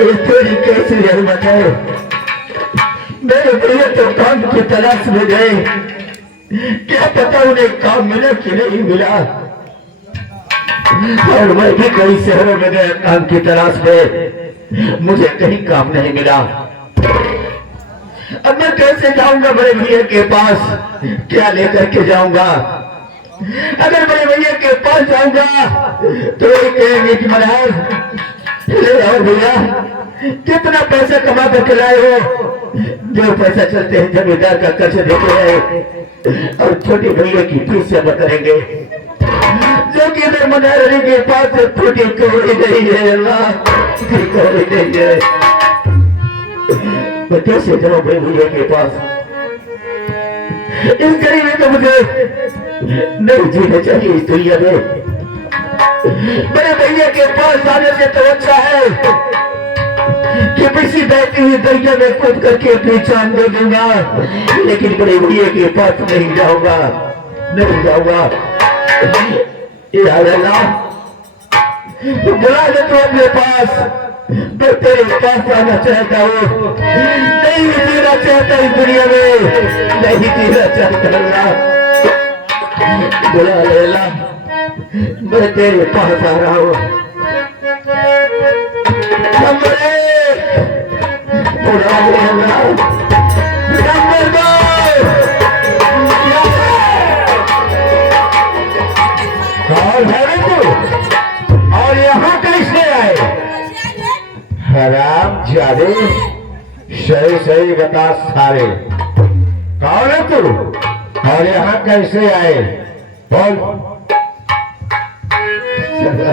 ये थोड़ी कैसी रहमत है। मेरे भैया तो काम की तलाश में गए, क्या पता उन्हें काम मिला कि नहीं मिला। और मैं भी कई शहरों में गया काम की तलाश में, मुझे कहीं काम नहीं मिला। अब मैं कैसे जाऊंगा बड़े भैया के पास, क्या लेकर के जाऊंगा। अगर बड़े भैया के पास जाऊंगा तो ये कहेंगे कि महाराज ले आओ भैया, कितना पैसा कमा करके लाए हो। जो पैसा चलते हैं जमींदार का कर्ज देते हैं और छोटे भैया की फीस जमा करेंगे, जो कि इधर मनारी के पास छोटी कौड़ी नहीं है। अल्लाह की कौड़ी नहीं है, मैं कैसे जाऊं बड़े भैया के पास। इस गरीबी को मुझे नहीं जीना चाहिए इस दुनिया में। बड़े भैया के पास जाने से तो अच्छा है कि किसी बहती हुई दरिया में कूद करके अपनी जान दे दूंगा, लेकिन बड़े भैया के पास नहीं जाऊंगा, नहीं जाऊंगा। अल्लाह बुला ले तो अपने पास, मैं तेरे पास आना चाहता हूँ। नहीं जीना चाहता इस दुनिया में, नहीं जीना चाहता। अल्लाह बुला ले अल्लाह, मैं तेरे पास आ रहा हूँ। बुला ले अल्लाह, नंबर 2 कौन है तू और यहाँ कैसे आए? हराम जादे, सही सही बता सारे, कौन है तू और यहाँ कैसे आए? बोल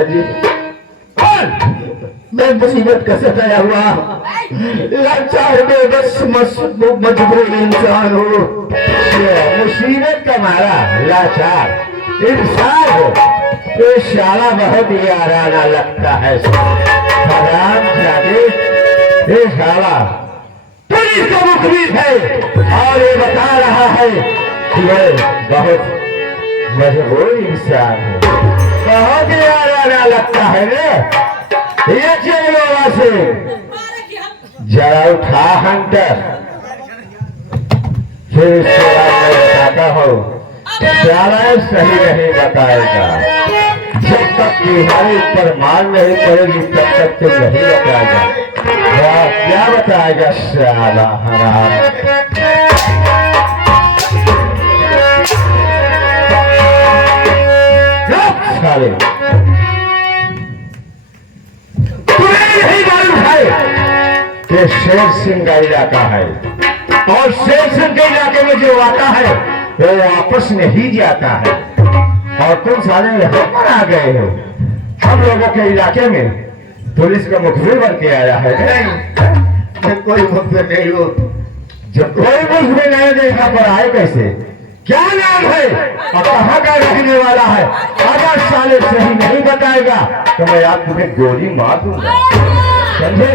जी, मैं मुसीबत का सताया हुआ लाचार बेबस मजबूर इंसान हूँ। मुसीबत का मारा लाचार इंसान हो तो शाला बहुत ही आराना लगता है। हराम जादे, ये शाला पुलिस का मुखबिर है और ये बता रहा है कि वह बहुत मजबूर इंसान है, बहुत ही आराना लगता है ना। ये चलो वहां से जरा उठा हंटर, फिर बताता हूँ सारा सही नहीं बताएगा। जब तक तुम्हारे ऊपर मान नहीं पड़ेगी तब तक तो नहीं बताएगा। क्या बताएगा साला हराम। साले नहीं मालूम है कि शेर सिंह का इलाका है और शेर सिंह के इलाके में जो आता है वो वापस नहीं जाता है। और तुम सारे यहाँ पर आ गए हो हम लोगों के इलाके में पुलिस का मुखबिर बन के आया है। नहीं, कोई मुखबिर नहीं हो। जब कोई मुखबिर नहीं देखा पर आए कैसे? क्या नाम है और कहाँ का रहने वाला है? अगर साले सही नहीं बताएगा तो मैं आप तुम्हें गोली मार दूंगा, समझे?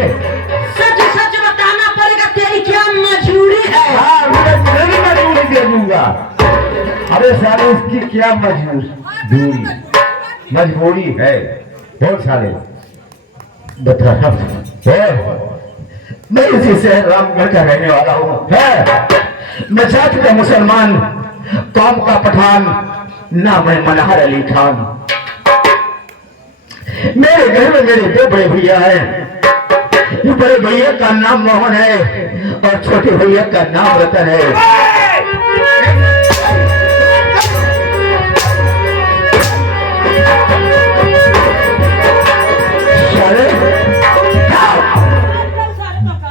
सच सच बताना पड़ेगा, तेरी क्या मजबूरी है? हाँ, मैं तेरी मजबूरी दे दूंगा। अरे साले इसकी क्या मजबूरी है? बहुत सारे बता। मैं इसी से रामगढ़ का रहने वाला हूँ। मैं जात का मुसलमान, कौम का पठान, नाम है मनहर अली खान। मेरे घर में मेरे 2 बड़े भैया हैं। बड़े भैया का नाम मोहन है और छोटे भैया का नाम रतन है।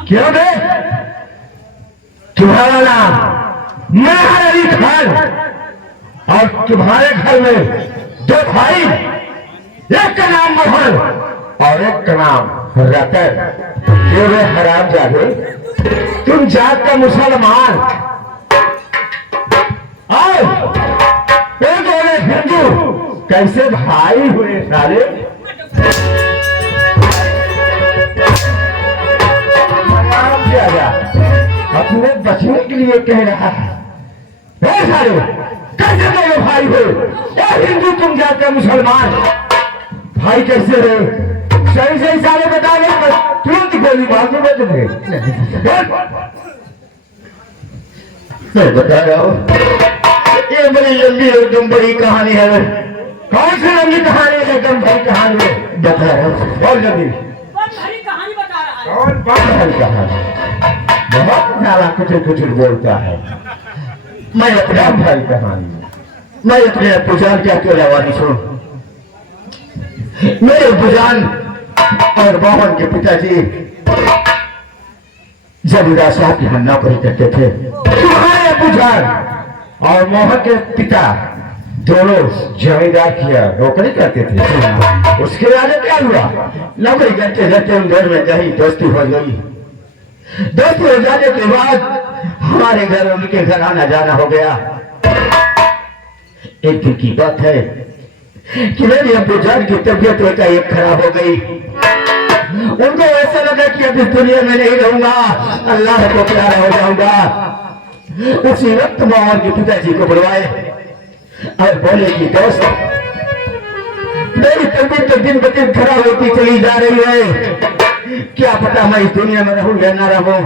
क्यों बे? तुम्हारा नाम मनहर अली खान और तुम्हारे घर में 2 भाई, एक का नाम मोहन और एक का नाम रतन। क्यों रे हराम जादे, तुम जात का मुसलमान और वो दोनों हिंदू, कैसे भाई हुए सारे? अपने बचने के लिए कह रहा है। सारे कैसे दोनों भाई हो? हिंदू तुम जाकर मुसलमान, भाई कैसे हो? सही सही सारे बता दे, तुरंत गोली मार दूंगा तुम्हें। मैं बता रहा हूँ, ये बड़ी लंबी और एकदम बड़ी कहानी है। कौन सी लंबी कहानी है? एकदम बड़ी कहानी है, बता रहा हूँ। बहुत लंबी कहानी बता रहा है। और बड़ी कहानी, बहुत सारा कुछ कुछ बोलता है। मैं अपना भाई कहानी, मैं अपने पुजान क्या के रवानी सुन। मेरे पुजान और मोहन के पिताजी जमींदार साहब की हम नौकरी करते थे। तुम्हारे पुजान और मोहन के पिता दोनों जमींदार की नौकरी करते थे। उसके बाद क्या हुआ? नौकरी करते रहते उन घर में कहीं दोस्ती हो गई। दोस्ती हो जाने के बाद हमारे घर उनके घर आना जाना हो गया। एक दिन की बात है कि मेरी अब्बू जान की तबीयत एकाएक खराब हो गई। उनको ऐसा लगा कि अब इस दुनिया में नहीं रहूंगा, अल्लाह को प्यारा हो जाऊंगा। उसी वक्त मोहन के पिताजी को बुलवाए और बोले कि दोस्त, मेरी तबीयत तो दिन ब दिन खराब होती चली जा रही है। क्या पता मैं इस दुनिया में रहूं या ना रहूं।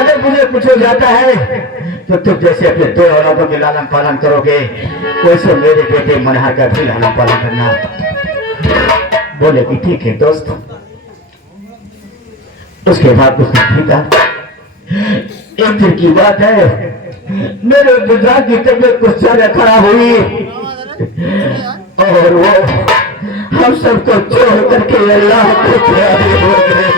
अगर मुझे कुछ हो जाता है तो तुम जैसे अपने दो औलादों के लालन पालन करोगे, वैसे मेरे बेटे मनहर का भी लालन पालन करना। बोले कि ठीक है दोस्त। उसके बाद उसने ठीक है। एक दिन की बात है, मेरे गुजरात की तबीयत कुछ ज्यादा खराब हुई और वो हम सबको छोड़ करके अल्लाह को प्यारे हो गए।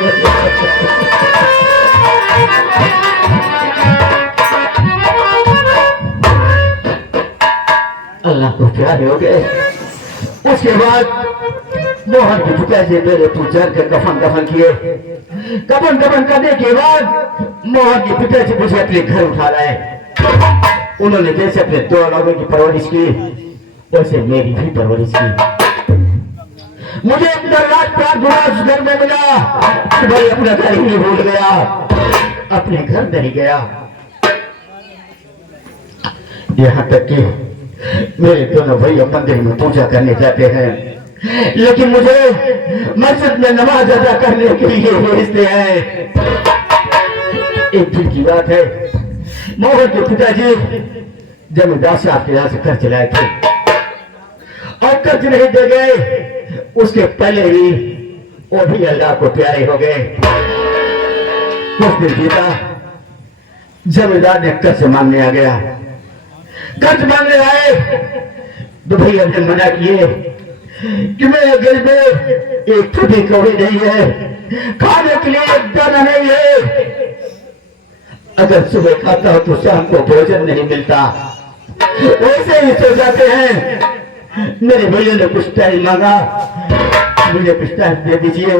अल्लाह को प्यारे हो गए। उसके बाद मोहन के पिताजी मेरे पूजा के कफन किए। कफन करने के बाद मोहन के पिताजी मुझे अपने घर उठा लाए। उन्होंने जैसे अपने दो लोगों की परवरिश की, वैसे मेरी भी परवरिश की। मुझे इतना लाख प्यार बुरा उस घर में मिला कि भाई अपना घर ही भूल गया, अपने घर नहीं गया। यहाँ तक कि मेरे दोनों भैया मंदिर में पूजा करने जाते हैं, लेकिन मुझे मस्जिद में नमाज अदा करने के लिए भेजते हैं। एक दिन की बात है, मोहन के पिताजी जमींदार साहब के यहाँ से कर्ज लाए थे और कर्ज नहीं दे गए। उसके पहले ही वो भी अल्लाह को प्यारे हो गए। कुछ दिन बीता, जमींदार ने कर्ज मांगने आ गया। कर्ज मांगने आए तो भैया ने मना किए कि मेरे घर में एक छोटी कौड़ी नहीं है, खाने के लिए एक दाना नहीं है। अगर सुबह खाता हो तो शाम को भोजन नहीं मिलता। वैसे ही सो जाते हैं। मेरे भैया ने कुछ टाइम मांगा, मुझे कुछ टाइम दे दीजिए,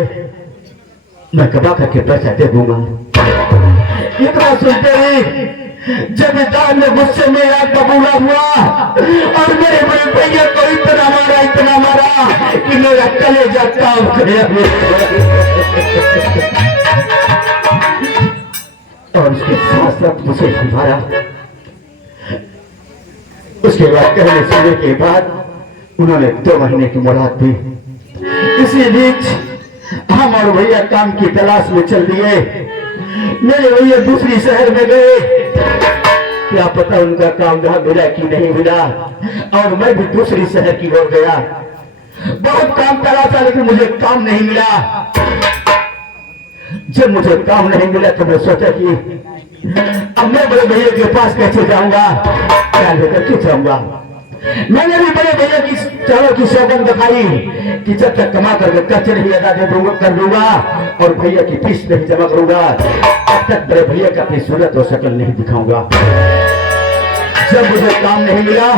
मैं कमा करके पैसा दे दूंगा। इतना सुनते ही जमींदार ने गुस्से में आग बबूला हुआ और मेरे बड़े भैया को इतना मारा कि मेरा कलेजा कांप गया। और उसके साथ साथ मुझे मारा। उसके बाद कहने सुनने के बाद उन्होंने 2 महीने की मोहलत दी। इसी बीच हम और भैया काम की तलाश में चल दिए। मेरे भैया दूसरी शहर में गए, क्या पता उनका काम वहां मिला कि नहीं मिला। और मैं भी दूसरी शहर की ओर गया। बहुत काम करा था लेकिन मुझे काम नहीं मिला। जब मुझे काम नहीं मिला तो मैं सोचा कि अब मैं बड़े भैया के पास कैसे जाऊंगा, क्या लेकर के जाऊंगा। मैंने भी बड़े भैया की चारों की सौगंध दिखाई कि जब तक कमा करके कर्ज नहीं अदा कर दूंगा और भैया की फीस नहीं जमा करूंगा, तब तक बड़े भैया का अपनी सूरत और शक्ल नहीं दिखाऊंगा। जब मुझे काम नहीं मिला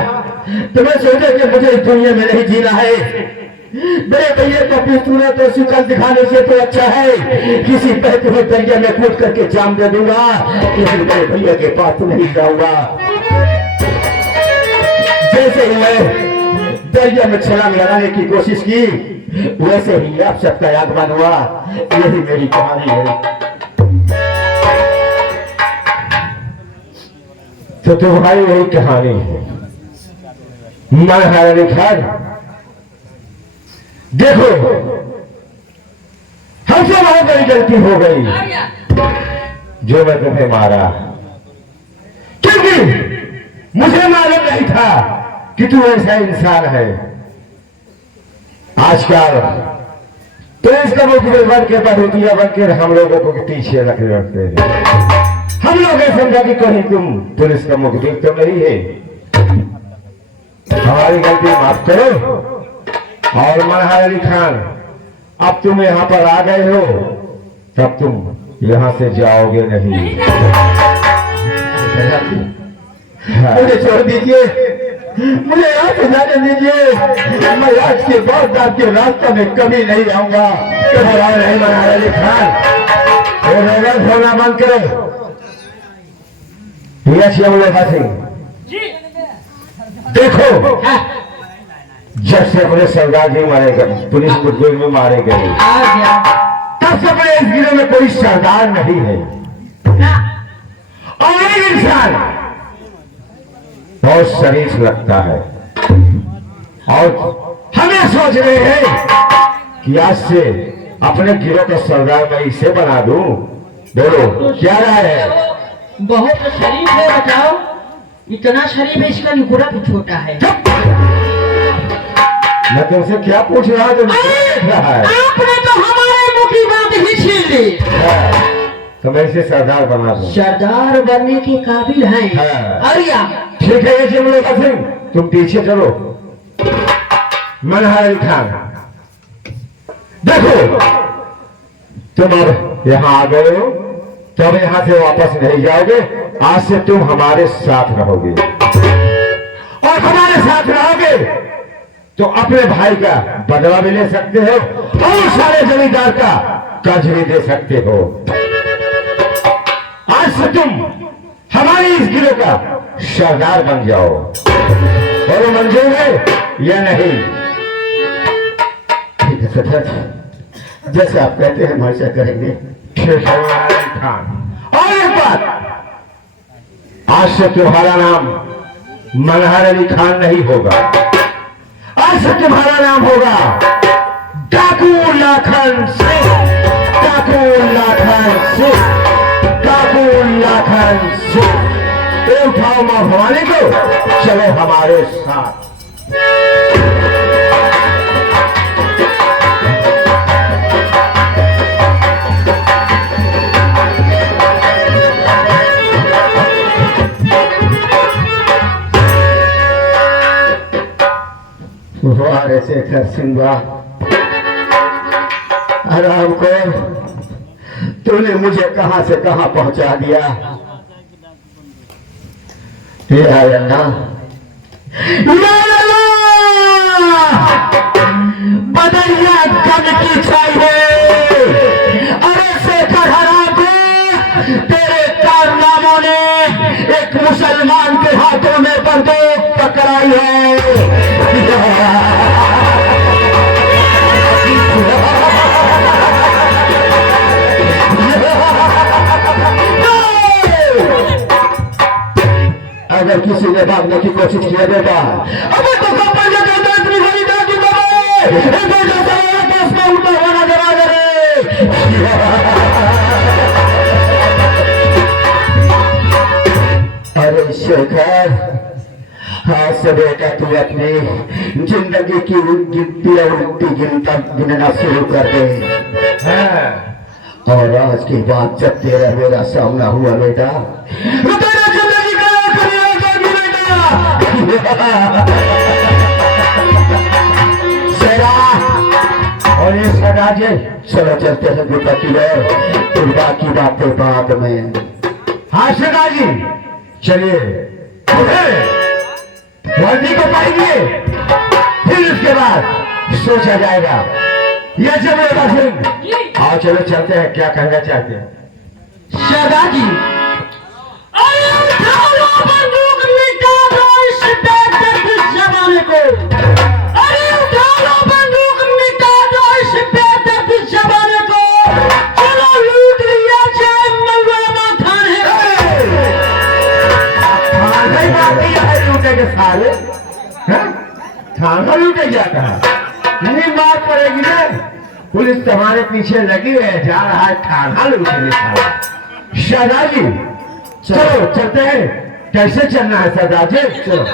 तो मैं सोचा कि मुझे इस दुनिया में नहीं जीना है। बड़े भैया को अपनी सूरत और शक्ल दिखाने से तो अच्छा है किसी बहते हुए दरिया में कूद करके जान दे दूंगा, लेकिन बड़े भैया के पास नहीं जाऊंगा। जैसे ही मैं दरिया में छलांग लगाने की कोशिश की, वैसे ही आप सबका आगमन हुआ। यही मेरी कहानी है। तो तुम्हारी यही कहानी है। महारानी खान देखो, हमसे वहां बड़ी गलती हो गई जो मैं तुम्हें मारा, क्योंकि मुझे मालूम नहीं था कि तू ऐसा इंसान है। आजकल तो इसका मुखबिर बन के बरूतिया बन के हम लोगों को पीछे रखते हैं। हम लोग ये समझा कि कहीं तुम पुलिस का मुखबिर तो नहीं है। हमारी गलती माफ करो। और मनहार अली खान, अब तुम यहाँ पर आ गए हो, तब तुम यहाँ से जाओगे नहीं। हाँ। मुझे छोड़ दीजिए, मुझे यहाँ से जाने दीजिए। मैं आज के बाद आपके रास्ते में कभी नहीं आऊंगा। घबराओ नहीं मनहार अली खान, होना बंद करो। देखो, जब से अपने सरदार जी मारे गए, पुलिस मुठभेड़ में मारे गए, तब से अपने इस जिले में कोई सरदार नहीं है। और एक इंसान बहुत शरीफ लगता है। और हमें सोच रहे हैं कि आज से अपने गिरोह का सरदार मैं इसे बना दूं। बोलो क्या राय है? बहुत शरीफ है, बताओ। इतना शरीफ है, इसका निकुरा भी छोटा है। मैं तुमसे क्या पूछ रहा हूँ? आपने तो हमारे मुंह की बात ही छीन ली। तो मैं इसे सरदार बना दूं। सरदार बनने के काबिल हैं। अरिया ठीक है, ये मुल्ला सिंह, तुम पीछे चलो। मनहार अली खान, देखो तुम अब यहाँ आ गए हो, तो अब यहाँ से वापस नहीं जाओगे। आज से तुम हमारे साथ रहोगे, और हमारे साथ रहोगे तो अपने भाई का बदला भी ले सकते हो, और सारे जमींदार का कर्ज भी दे सकते हो। आज से तुम हमारी इस गिरोह का सरदार बन जाओ। बोलो मंजूर है या नहीं? ठीक है सरदार, जैसे आप कहते हैं वैसा करेंगे। ठीक है मनहार अली खान। और एक बात, आज से तुम्हारा नाम मनहार अली खान नहीं होगा। आज से तुम्हारा नाम होगा डाकू लाखन सिंह। डाकू लाखन सिंह, डाकू लाखन सिंह। उठाओ मां भवानी को, चलो हमारे साथ। वाह शेखर सिंह, वाह आराम कर, तूने मुझे कहां से कहां पहुंचा दिया। बदलिया गम की चाहिए। अरे शेखर हराम को, तेरे कारनामों ने एक मुसलमान के हाथों में बंदूक पकड़ाई है। अगर किसी ने भागने की कोशिश किया बेटा, अबे तो उल्टा हुआ नजर आ रहे। अरे शेखर, आज से बेटा तू अपनी जिंदगी की गिनती और गिनना शुरू कर दे। और आज की बात जब तेरा मेरा सामना हुआ बेटा, तेरा जिंदगी का और ये सराजे चलो चलते हैं बेटा की ओर, फिर बाकी बातें बाद में। हाँ सरदार जी, चलिए वर्दी को पाएंगे, फिर उसके बाद सोचा जाएगा। ये जमेगा सिंह, आओ चलो चलते हैं। क्या कहना चाहते हैं सरदार जी? अरे उठा लो बंदूक, मिटा दो इस बेदर्द जमाने को। अरे उठा लो बंदूक, मिटा दो इस बेदर्द जमाने को। चलो लूट लिया जाए मौलाना थाने। थाना ही बाकी है लूटे के सारे, थाना लूटे जाता है। नहीं बात पड़ेगी ना, पुलिस तुम्हारे पीछे लगी है, जा रहा है थाना लूटने साला। सरदार जी चलो चलते हैं। कैसे चलना है सरदार जी? चलो।